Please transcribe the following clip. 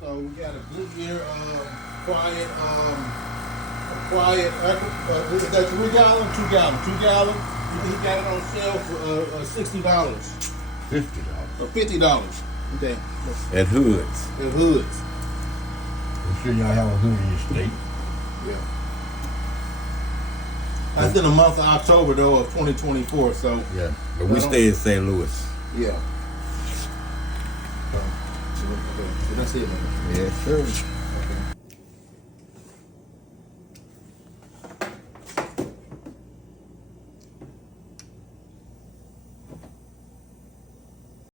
So we got a Goodyear quiet. Is that 3 gallon, 2 gallon, 2 gallon? He got it on sale for $60. $50. Or $50. Okay. At Hoods. At Hoods. I'm sure y'all have a Hood in your state. Yeah. That's in the month of October though of 2024. So yeah, but we stay in St. Louis. Yeah. So that's it, man. Yeah, sure.